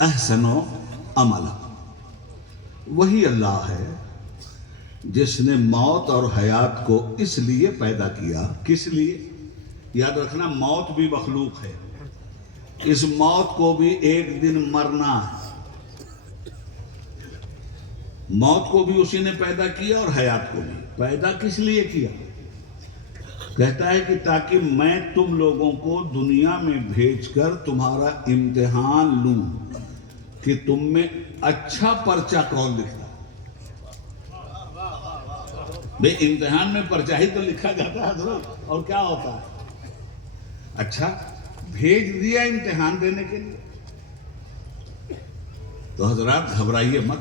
احسن عملا، وہی اللہ ہے جس نے موت اور حیات کو اس لیے پیدا کیا. کس لیے؟ یاد رکھنا، موت بھی مخلوق ہے. اس موت کو بھی ایک دن مرنا ہے. موت کو بھی اسی نے پیدا کیا اور حیات کو بھی. پیدا کس لیے کیا؟ کہتا ہے کہ تاکہ میں تم لوگوں کو دنیا میں بھیج کر تمہارا امتحان لوں کہ تم میں اچھا پرچہ کون لکھتا. بے امتحان میں پرچہ ہی تو لکھا جاتا ہے حضرت، اور کیا ہوتا ہے؟ اچھا بھیج دیا امتحان دینے کے لیے. تو حضرات گھبرائیے مت.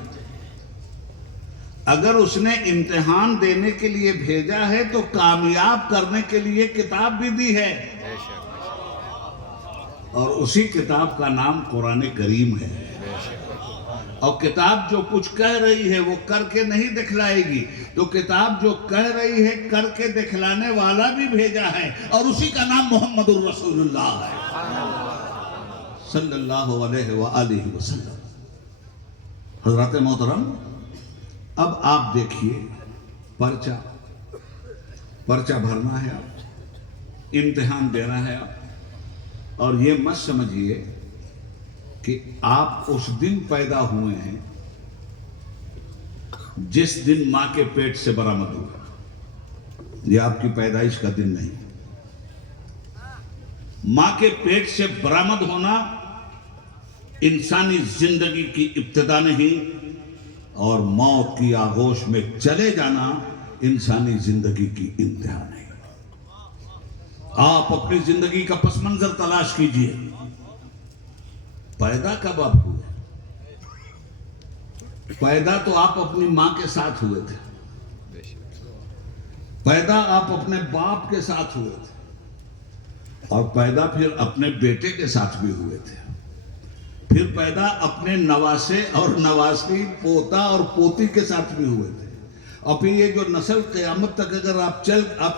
اگر اس نے امتحان دینے کے لیے بھیجا ہے تو کامیاب کرنے کے لیے کتاب بھی دی ہے، اور اسی کتاب کا نام قرآن کریم ہے. اور کتاب جو کچھ کہہ رہی ہے وہ کر کے نہیں دکھلائے گی، تو کتاب جو کہہ رہی ہے کر کے دکھلانے والا بھی بھیجا ہے، اور اسی کا نام محمد الرسول اللہ ہے صلی اللہ علیہ وآلہ وسلم. حضرات محترم، اب آپ دیکھیے، پرچہ بھرنا ہے، آپ امتحان دینا ہے آپ. اور یہ مت سمجھیے کہ آپ اس دن پیدا ہوئے ہیں جس دن ماں کے پیٹ سے برآمد ہوئے. یہ آپ کی پیدائش کا دن نہیں. ماں کے پیٹ سے برآمد ہونا انسانی زندگی کی ابتدا نہیں، اور موت کی آغوش میں چلے جانا انسانی زندگی کی انتہا نہیں. آپ اپنی زندگی کا پس منظر تلاش کیجئے. پیدا کب آپ ہوئے؟ پیدا تو آپ اپنی ماں کے ساتھ ہوئے تھے. پیدا آپ اپنے باپ کے ساتھ ہوئے تھے، اور پیدا پھر اپنے بیٹے کے ساتھ بھی ہوئے تھے. پھر پیدا اپنے نواسے اور نواسی، پوتا اور پوتی کے ساتھ بھی ہوئے تھے. اور پھر یہ جو نسل قیامت تک اگر آپ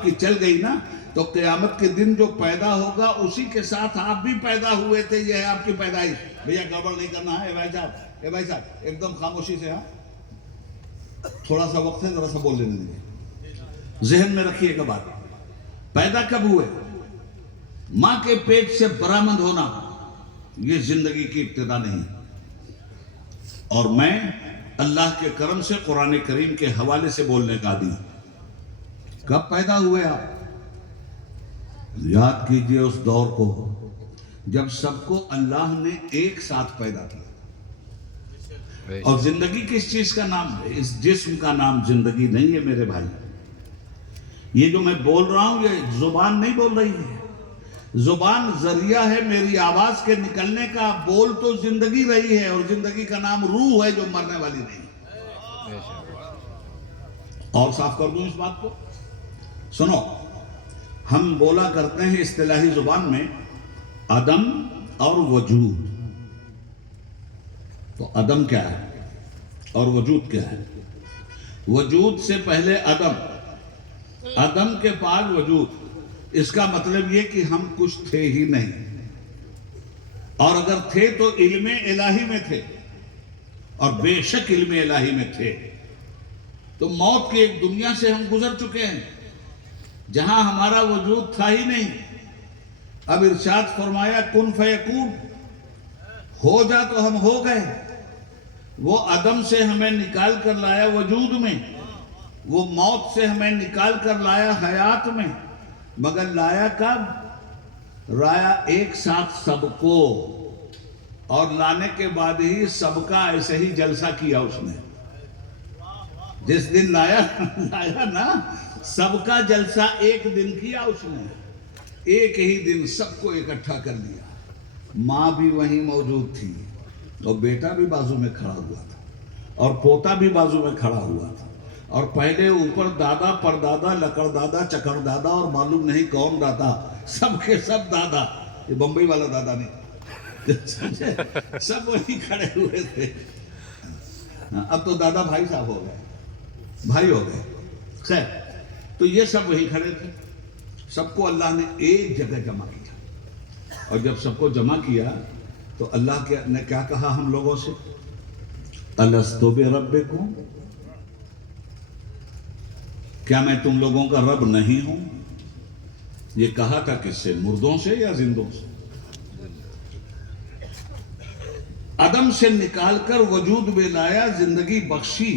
کی چل گئی نا، تو قیامت کے دن جو پیدا ہوگا اسی کے ساتھ آپ بھی پیدا ہوئے تھے. یہ ہے آپ کی پیدائش. بھیا گڑبڑ نہیں کرنا ہے. اے بھائی صاحب ایک دم خاموشی سے. ہاں تھوڑا سا وقت ہے، ذرا سا بول لینے دیجیے. ذہن میں رکھیے گا بات. پیدا کب ہوئے؟ ماں کے پیٹ سے برآمد ہونا یہ زندگی کی ابتدا نہیں. اور میں اللہ کے کرم سے قرآن کریم کے حوالے سے بولنے کا عادی ہوں. کب پیدا ہوئے آپ؟ یاد کیجئے اس دور کو جب سب کو اللہ نے ایک ساتھ پیدا کیا. اور زندگی کس چیز کا نام ہے؟ اس جسم کا نام زندگی نہیں ہے میرے بھائی. یہ جو میں بول رہا ہوں یہ زبان نہیں بول رہی ہے. زبان ذریعہ ہے میری آواز کے نکلنے کا. بول تو زندگی رہی ہے، اور زندگی کا نام روح ہے جو مرنے والی نہیں. اور صاف کر دوں اس بات کو. سنو، ہم بولا کرتے ہیں اصطلاحی زبان میں عدم اور وجود. تو عدم کیا ہے اور وجود کیا ہے؟ وجود سے پہلے عدم، عدم کے بعد وجود. اس کا مطلب یہ کہ ہم کچھ تھے ہی نہیں، اور اگر تھے تو علم الہی میں تھے، اور بے شک علم الہی میں تھے. تو موت کی ایک دنیا سے ہم گزر چکے ہیں جہاں ہمارا وجود تھا ہی نہیں. اب ارشاد فرمایا کن فیکون، ہو جا تو ہم ہو گئے. وہ عدم سے ہمیں نکال کر لایا وجود میں، وہ موت سے ہمیں نکال کر لایا حیات میں. مگر لایا کب؟ لایا ایک ساتھ سب کو، اور لانے کے بعد ہی سب کا ایسے ہی جلسہ کیا اس نے. جس دن لایا نا، سب کا جلسہ ایک دن کیا اس نے. ایک ہی دن سب کو اکٹھا کر لیا. ماں بھی وہیں موجود تھی، اور بیٹا بھی بازو میں کھڑا ہوا تھا، اور پوتا بھی بازو میں کھڑا ہوا تھا. اور پہلے اوپر دادا، پردادا، لکڑ دادا، چکر دادا، اور معلوم نہیں کون دادا، سب کے سب دادا. یہ بمبئی والا دادا نہیں، سب وہیں کھڑے ہوئے تھے. اب تو دادا بھائی صاحب ہو گئے، بھائی ہو گئے. خیر، تو یہ سب وہیں کھڑے تھے. سب کو اللہ نے ایک جگہ جمع کیا، اور جب سب کو جمع کیا تو اللہ نے کیا کہا ہم لوگوں سے؟ الستو بربکم، کیا میں تم لوگوں کا رب نہیں ہوں؟ یہ کہا تھا کس سے؟ مردوں سے یا زندوں سے؟ عدم سے نکال کر وجود میں لایا، زندگی بخشی،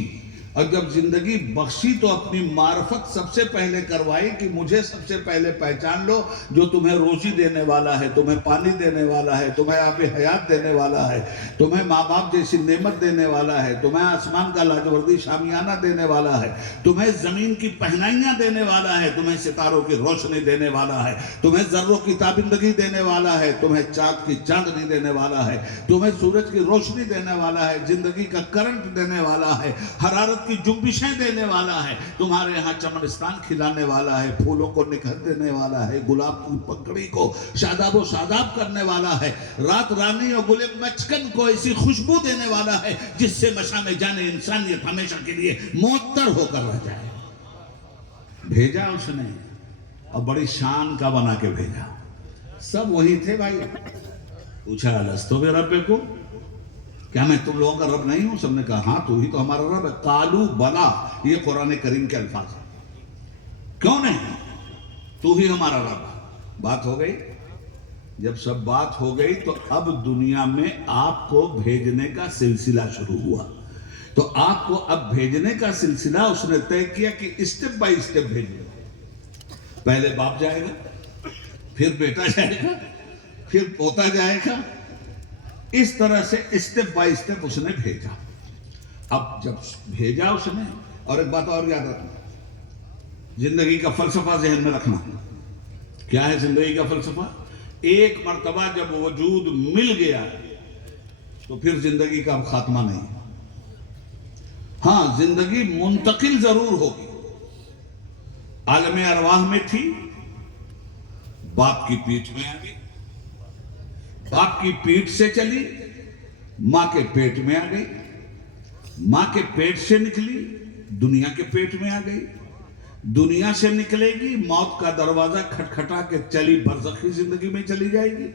اور جب زندگی بخشی تو اپنی معرفت سب سے پہلے کروائی کہ مجھے سب سے پہلے پہچان لو جو تمہیں روزی دینے والا ہے، تمہیں پانی دینے والا ہے، تمہیں آب حیات دینے والا ہے، تمہیں ماں باپ جیسی نعمت دینے والا ہے، تمہیں آسمان کا لاجوردی شامیانہ دینے والا ہے، تمہیں زمین کی پہنائیاں دینے والا ہے، تمہیں ستاروں کی روشنی دینے والا ہے، تمہیں ذروں کی تابندگی دینے والا ہے، تمہیں چاند کی چاندنی دینے والا ہے، تمہیں سورج کی روشنی دینے والا ہے، زندگی کا کرنٹ دینے والا ہے، حرارت کی جنبشیں دینے والا ہے، تمہارے یہاں چمنستان کھلانے والا ہے، پھولوں کو نکھر دینے والا ہے، گلاب کی پکڑی کو شاداب و شاداب کرنے والا ہے، رات رانی اور گل مچکن کو ایسی خوشبو دینے والا ہے جس سے مشام جان انسانیت ہمیشہ کے لیے معطر ہو کر رہ جائے۔ بھیجا اس نے اور بڑی شان کا بنا کے بھیجا۔ سب وہی تھے بھائی۔ پوچھا الستو بربکم، کیا میں تم لوگوں کا رب نہیں ہوں؟ سب نے کہا ہاں تو ہی تو ہمارا رب ہے۔ قالوا بلا، یہ قرآن کریم کے الفاظ ہیں۔ کیوں نہیں؟ تو ہی ہمارا رب ہے۔ بات ہو گئی؟ جب سب بات ہو گئی تو اب دنیا میں آپ کو بھیجنے کا سلسلہ شروع ہوا۔ تو آپ کو اب بھیجنے کا سلسلہ اس نے طے کیا کہ اسٹیپ بائی اسٹیپ بھیجے۔ پہلے باپ جائے گا، پھر بیٹا جائے گا، پھر پوتا جائے گا، اس طرح سے اسٹیپ بائی اسٹیپ اس نے بھیجا۔ اب جب بھیجا اس نے، اور ایک بات اور یاد رکھنا، زندگی کا فلسفہ ذہن میں رکھنا۔ کیا ہے زندگی کا فلسفہ؟ ایک مرتبہ جب وجود مل گیا تو پھر زندگی کا اب خاتمہ نہیں۔ ہاں زندگی منتقل ضرور ہوگی۔ عالم ارواح میں تھی، باپ کی پیٹھ میں آ گئی، باپ کی پیٹھ سے چلی، ماں کے پیٹ میں آ گئی، ماں کے پیٹ سے نکلی، دنیا کے پیٹ میں آ گئی، دنیا سے نکلے گی، موت کا دروازہ کھٹکھٹا کے چلی برزخ کی زندگی میں چلی جائے گی،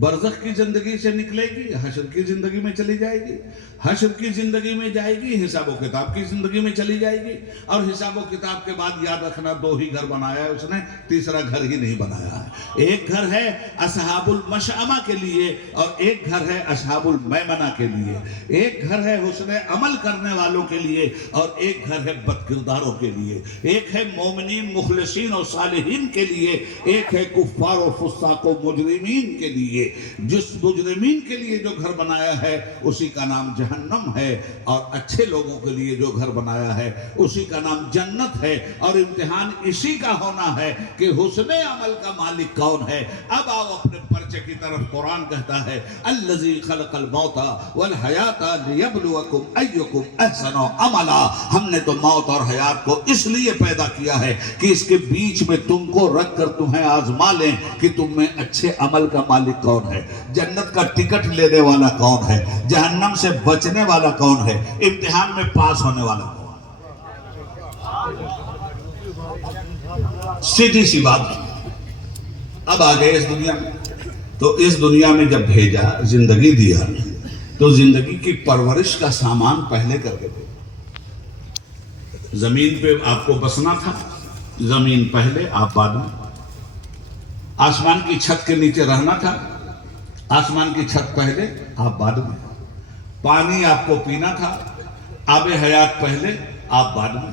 برزخ کی زندگی سے نکلے گی، حشر کی زندگی میں چلی جائے گی، حشر کی زندگی میں جائے گی، حساب و کتاب کی زندگی میں چلی جائے گی، اور حساب و کتاب کے بعد یاد رکھنا دو ہی گھر بنایا ہے اس نے، تیسرا گھر ہی نہیں بنایا ہے۔ ایک گھر ہے اصحاب المشأمہ کے لیے اور ایک گھر ہے اصحاب المیمنہ کے لیے، ایک گھر ہے حسن عمل کرنے والوں کے لیے اور ایک گھر ہے بد کرداروں کے لیے، ایک ہے مومنین مخلصین اور صالحین کے لیے، ایک ہے کفار و فساق و مجرمین کے لیے۔ جس مجرمین کے لیے جو گھر بنایا ہے اسی کا نام جہنم ہے، اور اچھے لوگوں کے لیے جو گھر بنایا ہے اسی کا نام جنت ہے، اور امتحان اسی کا ہونا ہے کہ حسن عمل کا مالک کون ہے۔ اب آؤ اپنے پرچے کی طرف۔ قرآن کہتا ہے الذی خلق الموت والحیات لیبلوکم ایکم احسن عملا، ہم نے تو موت اور حیات کو اس لیے پیدا کیا ہے کہ اس کے بیچ میں تم کو رکھ کر تمہیں آزما لیں کہ تم میں اچھے عمل کا مالک کون ہے، جنت کا ٹکٹ لینے والا کون ہے، جہنم سے بچنے والا کون ہے، امتحان میں پاس ہونے والا کون ہے۔ سیدھی سی بات۔ اب آ گئے اس دنیا میں، تو اس دنیا میں جب بھیجا، زندگی دیا، تو زندگی کی پرورش کا سامان پہلے کر کے دے۔ زمین پہ آپ کو بسنا تھا، زمین پہلے آپ بعد میں۔ آسمان کی چھت کے نیچے رہنا تھا، آسمان کی چھت پہلے آپ بعد میں۔ پانی آپ کو پینا تھا، آب حیات پہلے آپ بعد میں۔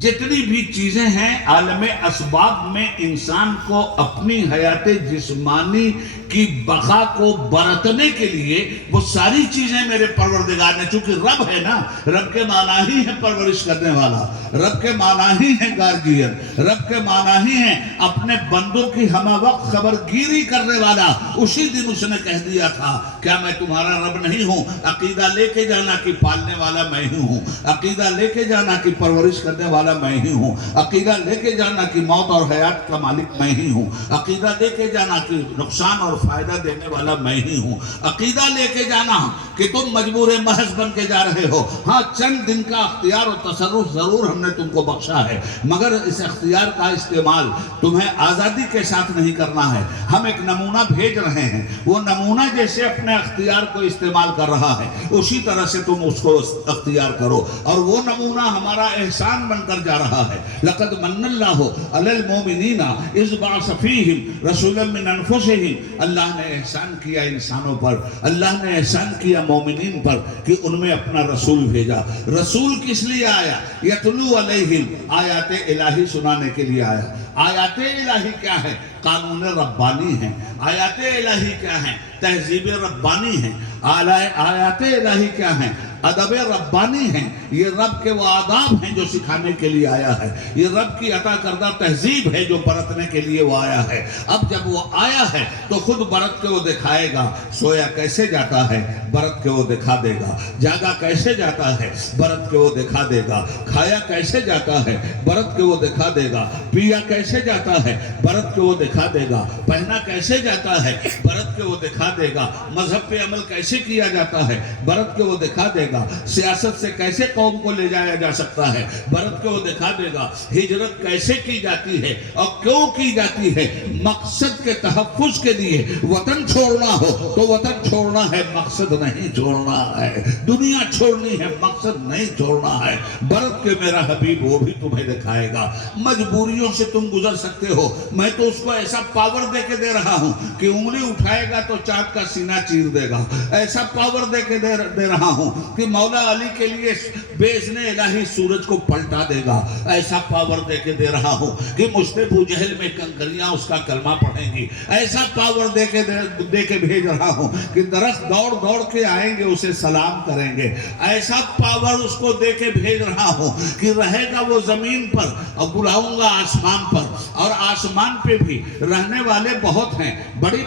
جتنی بھی چیزیں ہیں عالم اسباب میں انسان کو اپنی حیات جسمانی کی بقا کو برتنے کے لیے وہ ساری چیزیں میرے پروردگار نے، چونکہ رب ہے نا، رب کے معنی ہی ہے پرورش کرنے والا، رب کے معنی ہی ہے گارجین، رب کے معنی ہی ہے اپنے بندوں کی ہمہ وقت خبرگیری کرنے والا۔ اسی دن اس نے کہہ دیا تھا کیا میں تمہارا رب نہیں ہوں؟ عقیدہ لے کے جانا کہ پالنے والا میں ہی ہوں، عقیدہ لے کے جانا کہ پرورش کرنے والا میں ہی ہوں، عقیدہ لے کے جانا کہ موت اور حیات کا مالک میں ہی ہوں، عقیدہ لے کے جانا کہ نقصان اور فائدہ دینے والا میں ہی ہوں، عقیدہ لے کے جانا کہ تم مجبور محض بن کے جا رہے ہو. ہاں چند دن کا اختیار و تصرف ضرور ہم نے تم کو بخشا ہے، مگر اس اختیار کا استعمال تمہیں آزادی کے ساتھ نہیں کرنا ہے. ہم ایک نمونہ بھیج رہے ہیں، وہ نمونہ جیسے اپنے اختیار کو استعمال کر رہا ہے اسی طرح سے تم اس کو اختیار کرو، اور وہ نمونہ ہمارا احسان بن کر جا رہا ہے. لقد من اللہ علی المؤمنین اذ بعث فیہم رسولا من انفسہم. اللہ نے احسان کیا انسانوں پر، اللہ نے احسان کیا مومنین پر کہ ان میں اپنا رسول بھیجا. رسول کس لیے آیا؟ یتلو علیہم، آیات الہی سنانے کے لیے آیا. آیات الہی کیا ہے؟ قانون ربانی ہیں. آیات الہی کیا ہیں؟ تہذیب ربانی ہیں. آیات الہی کیا ہیں؟ ادب ربانی ہیں. یہ رب کے وہ آداب ہیں جو سکھانے کے لیے آیا ہے. یہ رب کی عطا کردہ تہذیب ہے جو برتنے کے لیے وہ آیا ہے. اب جب وہ آیا ہے تو خود برت کے وہ دکھائے گا. سویا کیسے جاتا ہے برت کے وہ دکھا دے گا. جاگا کیسے جاتا ہے برت کے وہ دکھا دے گا. کھایا کیسے جاتا ہے برت کے وہ دکھا دے گا. پیا کیسے جاتا ہے برت کے وہ دکھا دے گا. پہنا کیسے جاتا ہے برت کے وہ دکھا دے گا. مذہب پہ عمل کیسے کیا جاتا ہے برت کے وہ دکھا دے گا. سیاست سے کیسے قوم کو لے جایا جا سکتا ہے برت کے وہ دکھا دے گا. ہجرت کیسے کی جاتی ہے اور کیوں کی جاتی ہے؟ مقصد کے تحفظ کے لیے. وطن چھوڑنا ہو تو وطن چھوڑنا ہے، مقصد نہیں چھوڑنا ہے. دنیا چھوڑنی ہے، مقصد نہیں چھوڑنا ہے. برت کے میرا حبیب وہ بھی تمہیں دکھائے گا. مجبوریوں سے تم گزر سکتے ہو، میں تو اس کو ایسا پاور دے کے دے رہا ہوں کہ انگلی اٹھائے گا تو چاند کا سینہ چیر دے گا. ایسا پاور دے کے دے رہا ہوں کہ مولا علی کے لیے بیزن الہی سورج کو پلٹا دے گا. ایسا پاور دے کے دے رہا ہوں کہ مجھتے ابو جہل میں کنکریاں اس کا کلمہ پڑھیں گی. ایسا پاور دے کے بھیج رہا ہوں کہ درخت دوڑ دوڑ کے آئیں گے اسے سلام کریں گے. ایسا پاور اس کو دے کے بھیج رہا ہوں کہ رہے گا وہ زمین پر اور بلاؤں گا آسمان پر. اور آسمان پہ بھی رہنے والے بہت ہیں، بڑی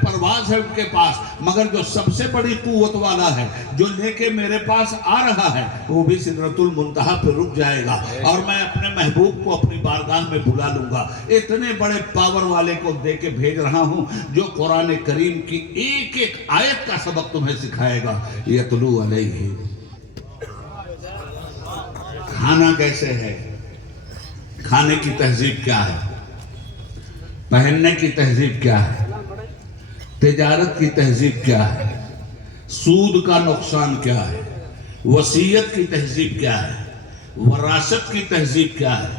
پرواز ہے ان کے پاس، مگر جو سب سے بڑی قوت والا ہے جو لے کے میرے پاس آ رہا ہے وہ بھی سدرۃ المنتہا پہ رک جائے گا اور میں اپنے محبوب کو اپنی بارگاہ میں بلا لوں گا. اتنے بڑے پاور والے کو دے کے بھیج رہا ہوں جو قرآن کریم کی ایک ایک آیت کا سبق تمہیں سکھائے گا. یتلو علیہ. کھانا کیسے ہے؟ کھانے کی تہذیب کیا ہے؟ پہننے کی تہذیب کیا ہے؟ تجارت کی تہذیب کیا ہے؟ سود کا نقصان کیا ہے؟ وصیت کی تہذیب کیا ہے؟ وراثت کی تہذیب کیا ہے؟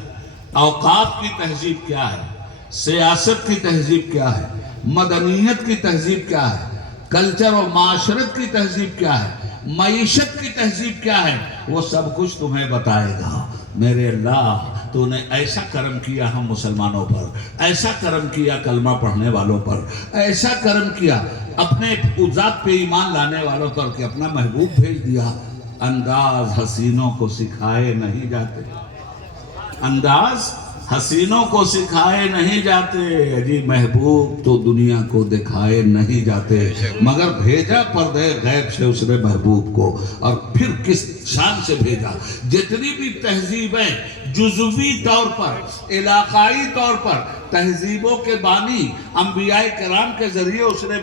اوقاف کی تہذیب کیا ہے؟ سیاست کی تہذیب کیا ہے؟ مدنیت کی تہذیب کیا ہے؟ کلچر و معاشرت کی تہذیب کیا ہے؟ معیشت کی تہذیب کیا ہے؟ وہ سب کچھ تمہیں بتائے گا. میرے اللہ تو نے ایسا کرم کیا ہم مسلمانوں پر، ایسا کرم کیا کلمہ پڑھنے والوں پر، ایسا کرم کیا اپنے ذات پہ ایمان لانے والوں پر کہ اپنا محبوب بھیج دیا. انداز حسینوں کو سکھائے نہیں جاتے، انداز حسینوں کو سکھائے نہیں جاتے. جی محبوب تو دنیا کو دکھائے نہیں جاتے، مگر بھیجا پردے غیب سے اس نے محبوب کو. اور پھر کس شان سے بھیجا. جتنی بھی تہذیبیں جزوی طور پر، علاقائی طور پر، تہذیبوں کے بانی انبیاء کرام کے ذریعے اس نے